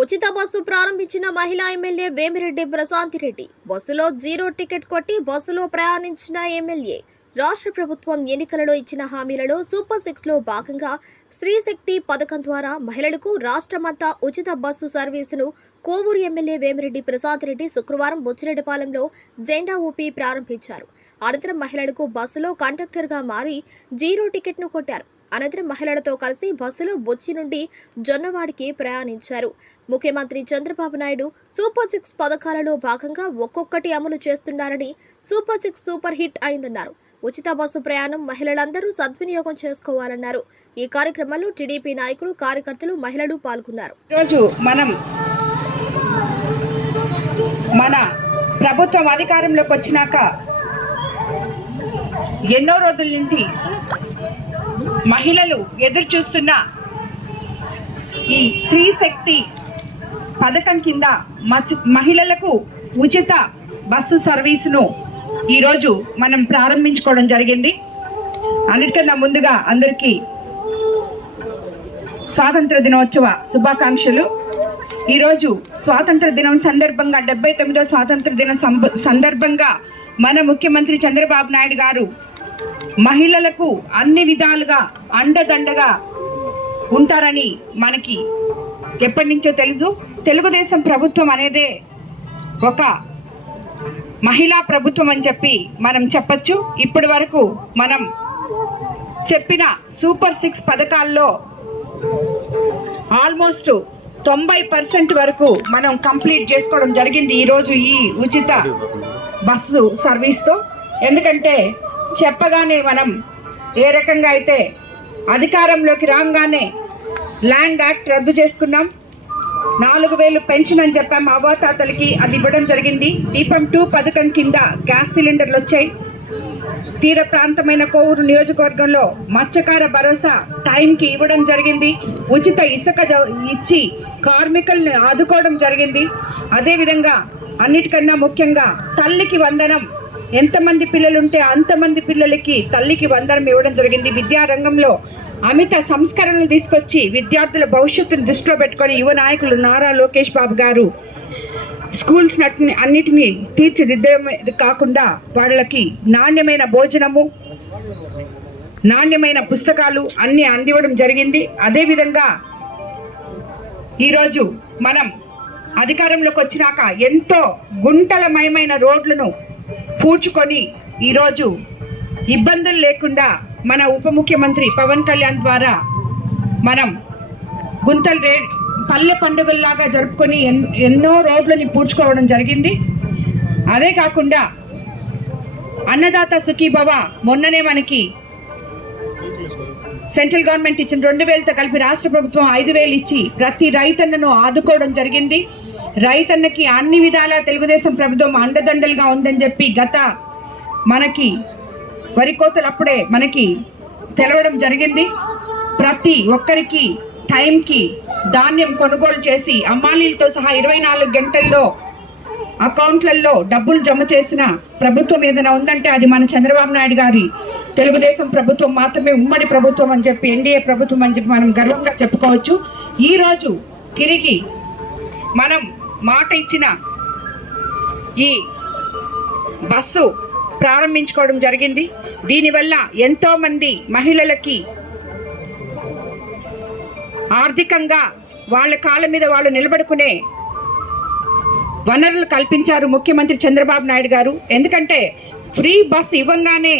ఉచిత బస్సు ప్రారంభించిన మహిళా ఎమ్మెల్యే వేమిరెడ్డి ప్రశాంతి రెడ్డి. బస్సులో జీరో టికెట్ కొట్టి బస్సులో ప్రయాణించిన ఎమ్మెల్యే. రాష్ట్ర ప్రభుత్వం ఎన్నికలలో ఇచ్చిన హామీలలో సూపర్ సిక్స్లో భాగంగా స్త్రీ శక్తి పథకం ద్వారా మహిళలకు రాష్ట్రమంతా ఉచిత బస్సు సర్వీసును కోవూరు ఎమ్మెల్యే వేమిరెడ్డి ప్రసాద్ రెడ్డి శుక్రవారం బొచ్చిరెడ్డిపాలెంలో జెండా ఊపి ప్రారంభించారు. అనంతరం మహిళలకు బస్సులో కండక్టర్గా మారి జీరో టికెట్ను కొట్టారు. అనంతరం మహిళలతో కలిసి బస్సులో బొచ్చి నుండి జొన్నవాడికి ప్రయాణించారు. ముఖ్యమంత్రి చంద్రబాబు నాయుడు సూపర్ సిక్స్ పథకాలలో భాగంగా ఒక్కొక్కటి అమలు చేస్తున్నారని సూపర్ సిక్స్ సూపర్ హిట్ అయిందన్నారు. ఉచిత బస్సు ప్రయాణం మహిళలందరూ సద్వినియోగం చేసుకోవాలన్నారు. ఈ కార్యక్రమంలో టీడీపీ నాయకులు కార్యకర్తలు మహిళలు పాల్గొన్నారు. ఈరోజు మనం మన ప్రభుత్వం అధికారంలోకి వచ్చినాక ఎన్నో రోజుల నుంచి మహిళలు ఎదురు చూస్తున్న ఈ స్త్రీ శక్తి పథకం కింద మహిళలకు ఉచిత బస్సు సర్వీసును ఈరోజు మనం ప్రారంభించుకోవడం జరిగింది. అన్నిటికన్నా ముందుగా అందరికీ స్వాతంత్ర దినోత్సవ శుభాకాంక్షలు. ఈరోజు స్వాతంత్ర దినం సందర్భంగా డెబ్బై తొమ్మిదో స్వాతంత్ర దినం సందర్భంగా మన ముఖ్యమంత్రి చంద్రబాబు నాయుడు గారు మహిళలకు అన్ని విధాలుగా అండదండగా ఉంటారని మనకి ఎప్పటి నుంచో తెలుసు. తెలుగుదేశం ప్రభుత్వం అనేదే ఒక మహిళా ప్రభుత్వం అని చెప్పి మనం చెప్పచ్చు. ఇప్పటి వరకు మనం చెప్పిన సూపర్ సిక్స్ పథకాల్లో ఆల్మోస్ట్ తొంభై పర్సెంట్ వరకు మనం కంప్లీట్ చేసుకోవడం జరిగింది ఈరోజు ఈ ఉచిత బస్సు సర్వీస్తో. ఎందుకంటే చెప్పగానే మనం ఏ రకంగా అయితే అధికారంలోకి రాగానే ల్యాండ్ యాక్ట్ రద్దు చేసుకున్నాం. నాలుగు వేలు పెన్షన్ అని చెప్పాం అవాతాతలకి అది ఇవ్వడం జరిగింది. దీపం టూ పథకం కింద గ్యాస్ సిలిండర్లు వచ్చాయి. తీర ప్రాంతమైన కోవూరు నియోజకవర్గంలో మత్స్యకార భరోసా టైంకి ఇవ్వడం జరిగింది. ఉచిత ఇసుక ఇచ్చి కార్మికుల్ని ఆదుకోవడం జరిగింది. అదేవిధంగా అన్నిటికన్నా ముఖ్యంగా తల్లికి వందనం ఎంతమంది పిల్లలుంటే అంతమంది పిల్లలకి తల్లికి వందనం ఇవ్వడం జరిగింది. విద్యారంగంలో అమిత సంస్కరణలు తీసుకొచ్చి విద్యార్థుల భవిష్యత్తును దృష్టిలో పెట్టుకొని యువ నాయకులు నారా లోకేష్ బాబు గారు స్కూల్స్ నటిని అన్నిటినీ తీర్చిదిద్దడమే కాకుండా వాళ్ళకి నాణ్యమైన భోజనము నాణ్యమైన పుస్తకాలు అన్నీ అందివ్వడం జరిగింది. అదేవిధంగా ఈరోజు మనం అధికారంలోకి వచ్చినాక ఎంతో గుంటలమయమైన రోడ్లను పూడ్చుకొని ఈరోజు ఇబ్బందులు లేకుండా మన ఉప ముఖ్యమంత్రి పవన్ కళ్యాణ్ ద్వారా మనం గుంతలు రే పల్లె పండుగల్లాగా జరుపుకొని ఎన్- ఎన్నో రోడ్లని పూడ్చుకోవడం జరిగింది. అదే కాకుండా అన్నదాత సుఖీభవ మొన్ననే మనకి సెంట్రల్ గవర్నమెంట్ ఇచ్చిన రెండు వేలతో కలిపి రాష్ట్ర ప్రభుత్వం ఐదు వేలు ఇచ్చి ప్రతి రైతన్నను ఆదుకోవడం జరిగింది. రైతన్నకి అన్ని విధాలా తెలుగుదేశం ప్రభుత్వం అండదండలుగా ఉందని చెప్పి గత మనకి వరి కోతలు అప్పుడే మనకి తెలవడం జరిగింది. ప్రతి ఒక్కరికి టైంకి ధాన్యం కొనుగోలు చేసి అమ్మాలీలతో సహా ఇరవై నాలుగు గంటల్లో అకౌంట్లలో డబ్బులు జమ చేసిన ప్రభుత్వం ఏదైనా ఉందంటే అది మన చంద్రబాబు నాయుడు గారి తెలుగుదేశం ప్రభుత్వం మాత్రమే ఉమ్మడి ప్రభుత్వం అని చెప్పి ఎన్డీఏ ప్రభుత్వం అని చెప్పి మనం గర్వంగా చెప్పుకోవచ్చు. ఈరోజు తిరిగి మనం మాట ఇచ్చిన ఈ బస్సు ప్రారంభించుకోవడం జరిగింది. దీనివల్ల ఎంతోమంది మహిళలకి ఆర్థికంగా వాళ్ళ కాళ్ళ మీద వాళ్ళు నిలబడుకునే వనరులు కల్పించారు ముఖ్యమంత్రి చంద్రబాబు నాయుడు గారు. ఎందుకంటే ఫ్రీ బస్ ఇవ్వంగానే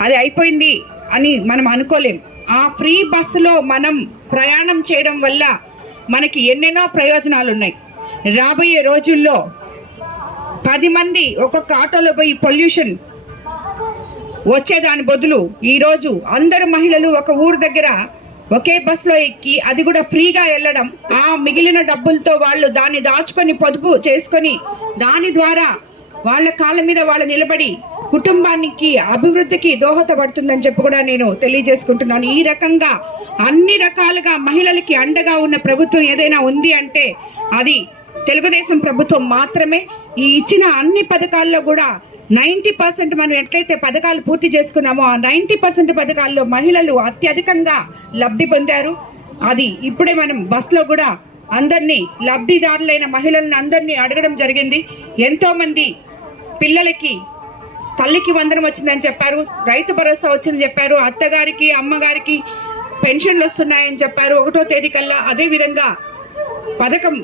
అది అయిపోయింది అని మనం అనుకోలేం. ఆ ఫ్రీ బస్సులో మనం ప్రయాణం చేయడం వల్ల మనకి ఎన్నెన్నో ప్రయోజనాలు ఉన్నాయి రాబోయే రోజుల్లో పది మంది ఒక్కొక్క ఆటోలో పోయి పొల్యూషన్ వచ్చేదాని బదులు ఈరోజు అందరు మహిళలు ఒక ఊరు దగ్గర ఒకే బస్సులో ఎక్కి అది కూడా ఫ్రీగా వెళ్ళడం ఆ మిగిలిన డబ్బులతో వాళ్ళు దాన్ని దాచుకొని పొదుపు చేసుకొని దాని ద్వారా వాళ్ళ కాళ్ళ మీద వాళ్ళు నిలబడి కుటుంబానికి అభివృద్ధికి దోహదపడుతుందని చెప్పి కూడా నేను తెలియజేసుకుంటున్నాను. ఈ రకంగా అన్ని రకాలుగా మహిళలకి అండగా ఉన్న ప్రభుత్వం ఏదైనా ఉంది అంటే అది తెలుగుదేశం ప్రభుత్వం మాత్రమే ఈ ఇచ్చిన అన్ని పథకాల్లో కూడా నైంటీ పర్సెంట్ మనం ఎట్లయితే పథకాలు పూర్తి చేసుకున్నామో ఆ నైంటీ పర్సెంట్ పథకాల్లో మహిళలు అత్యధికంగా లబ్ధి పొందారు. అది ఇప్పుడే మనం బస్లో కూడా అందరినీ లబ్ధిదారులైన మహిళలను అందరినీ అడగడం జరిగింది. ఎంతోమంది పిల్లలకి తల్లికి వందనం వచ్చిందని చెప్పారు. రైతు భరోసా వచ్చిందని చెప్పారు. అత్తగారికి అమ్మగారికి పెన్షన్లు వస్తున్నాయని చెప్పారు. ఒకటో తేదీ కల్లా అదేవిధంగా పథకం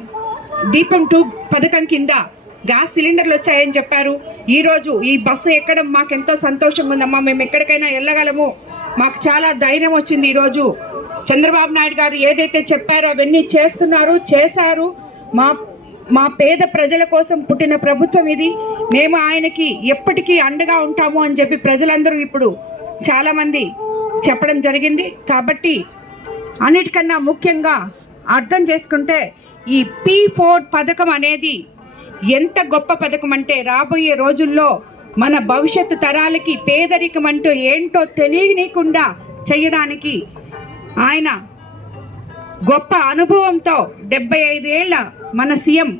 దీపం టూ పథకం కింద గ్యాస్ సిలిండర్లు వచ్చాయని చెప్పారు. ఈరోజు ఈ బస్సు ఎక్కడం మాకెంతో సంతోషంగా ఉందమ్మా. మేము ఎక్కడికైనా వెళ్ళగలము. మాకు చాలా ధైర్యం వచ్చింది ఈరోజు చంద్రబాబు నాయుడు గారు ఏదైతే చెప్పారో అవన్నీ చేస్తున్నారు చేశారు. మా మా పేద ప్రజల కోసం పుట్టిన ప్రభుత్వం ఇది. మేము ఆయనకి ఎప్పటికీ అండగా ఉంటాము అని చెప్పి ప్రజలందరూ ఇప్పుడు చాలామంది చెప్పడం జరిగింది. కాబట్టి అన్నిటికన్నా ముఖ్యంగా అర్థం చేసుకుంటే ఈ పీ ఫోర్ పథకం అనేది ఎంత గొప్ప పథకం అంటే రాబోయే రోజుల్లో మన భవిష్యత్తు తరాలకి పేదరికం అంటూ ఏంటో తెలియనీయకుండా చేయడానికి ఆయన గొప్ప అనుభవంతో డెబ్బై ఐదేళ్ళ మన సీఎం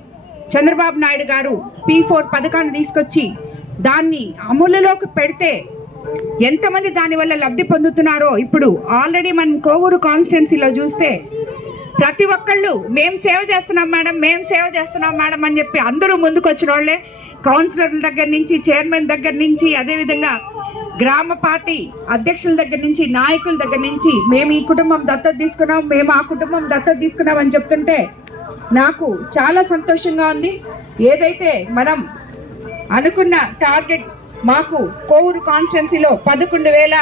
చంద్రబాబు నాయుడు గారు పీ ఫోర్ పథకాన్ని తీసుకొచ్చి దాన్ని అమలులోకి పెడితే ఎంతమంది దానివల్ల లబ్ధి పొందుతున్నారో ఇప్పుడు ఆల్రెడీ మనం కోవూరు కాన్స్టిట్యున్సీలో చూస్తే ప్రతి ఒక్కళ్ళు మేము సేవ చేస్తున్నాం మేడం మేము సేవ చేస్తున్నాం మేడం అని చెప్పి అందరూ ముందుకు వచ్చిన వాళ్ళే. కౌన్సిలర్ల దగ్గర నుంచి చైర్మన్ దగ్గర నుంచి అదేవిధంగా గ్రామ పార్టీ అధ్యక్షుల దగ్గర నుంచి నాయకుల దగ్గర నుంచి మేము ఈ కుటుంబం దత్తత తీసుకున్నాం మేము ఆ కుటుంబం దత్తత తీసుకున్నాం అని చెప్తుంటే నాకు చాలా సంతోషంగా ఉంది. ఏదైతే మనం అనుకున్న టార్గెట్ మాకు కోవూరు కాన్స్టిట్యున్సీలో పదకొండు వేల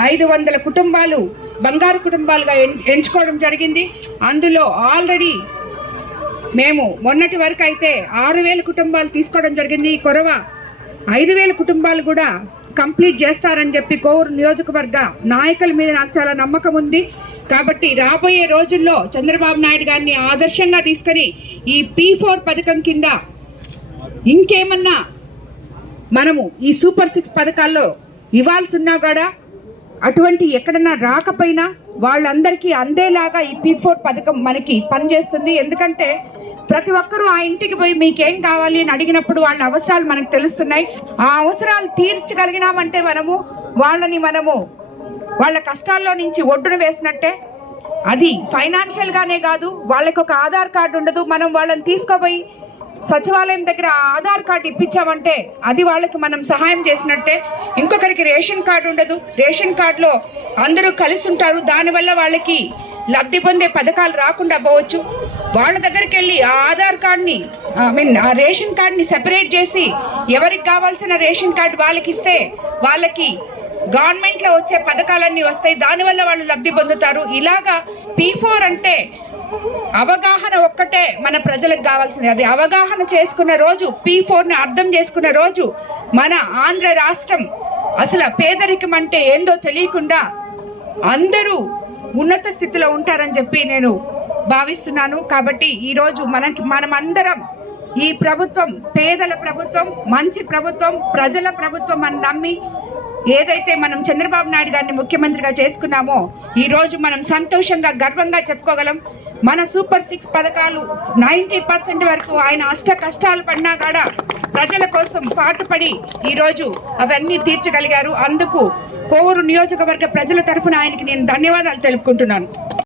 ఐదు వందల కుటుంబాలు బంగారు కుటుంబాలుగా ఎంచుకోవడం జరిగింది. అందులో ఆల్రెడీ మేము మొన్నటి వరకు అయితే ఆరు వేల కుటుంబాలు తీసుకోవడం జరిగింది. ఈ కొరవ ఐదు వేల కుటుంబాలు కూడా కంప్లీట్ చేస్తారని చెప్పి కోవూరు నియోజకవర్గ నాయకుల మీద నాకు చాలా నమ్మకం ఉంది. కాబట్టి రాబోయే రోజుల్లో చంద్రబాబు నాయుడు గారిని ఆదర్శంగా తీసుకొని ఈ పీ ఫోర్ పథకం కింద ఇంకేమన్నా మనము ఈ సూపర్ సిక్స్ పథకాల్లో ఇవ్వాల్సి ఉన్నా కూడా అటువంటి ఎక్కడన్నా రాకపోయినా వాళ్ళందరికీ అందేలాగా ఈ పీ ఫోర్ పథకం మనకి పనిచేస్తుంది. ఎందుకంటే ప్రతి ఒక్కరూ ఆ ఇంటికి పోయి మీకేం కావాలి అని అడిగినప్పుడు వాళ్ళ అవసరాలు మనకు తెలుస్తున్నాయి. ఆ అవసరాలు తీర్చగలిగినామంటే మనము వాళ్ళని మనము వాళ్ళ కష్టాల్లో నుంచి ఒడ్డున వేసినట్టే. అది ఫైనాన్షియల్గానే కాదు వాళ్ళకి ఒక ఆధార్ కార్డు ఉండదు. మనం వాళ్ళని తీసుకోపోయి సచివాలయం దగ్గర ఆధార్ కార్డు ఇప్పించామంటే అది వాళ్ళకి మనం సహాయం చేసినట్టే. ఇంకొకరికి రేషన్ కార్డు ఉండదు. రేషన్ కార్డులో అందరూ కలిసి ఉంటారు. దానివల్ల వాళ్ళకి లబ్ధి పొందే పథకాలు రాకుండా పోవచ్చు. వాళ్ళ దగ్గరికి వెళ్ళి ఆ ఆధార్ కార్డ్ని ఐ మీన్ ఆ రేషన్ కార్డ్ని సెపరేట్ చేసి ఎవరికి కావాల్సిన రేషన్ కార్డు వాళ్ళకి ఇస్తే వాళ్ళకి గవర్నమెంట్లో వచ్చే పథకాలన్నీ వస్తాయి. దానివల్ల వాళ్ళు లబ్ధి పొందుతారు. ఇలాగా పీ ఫోర్ అంటే అవగాహన ఒక్కటే మన ప్రజలకు కావాల్సింది. అది అవగాహన చేసుకున్న రోజు పీ ఫోర్ని అర్థం చేసుకున్న రోజు మన ఆంధ్ర రాష్ట్రం అసలు పేదరికం అంటే ఏందో తెలియకుండా అందరూ ఉన్నత స్థితిలో ఉంటారని చెప్పి నేను భావిస్తున్నాను. కాబట్టి ఈరోజు మనకి మనమందరం ఈ ప్రభుత్వం పేదల ప్రభుత్వం మంచి ప్రభుత్వం ప్రజల ప్రభుత్వం అని నమ్మి ఏదైతే మనం చంద్రబాబు నాయుడు గారిని ముఖ్యమంత్రిగా చేసుకున్నామో ఈరోజు మనం సంతోషంగా గర్వంగా చెప్పుకోగలం. మన సూపర్ సిక్స్ పథకాలు నైంటీ పర్సెంట్ వరకు ఆయన అష్ట కష్టాలు పడినా కూడా ప్రజల కోసం పాటుపడి ఈరోజు అవన్నీ తీర్చగలిగారు. అందుకు కోవూరు నియోజకవర్గ ప్రజల తరఫున ఆయనకి నేను ధన్యవాదాలు తెలుపుకుంటున్నాను.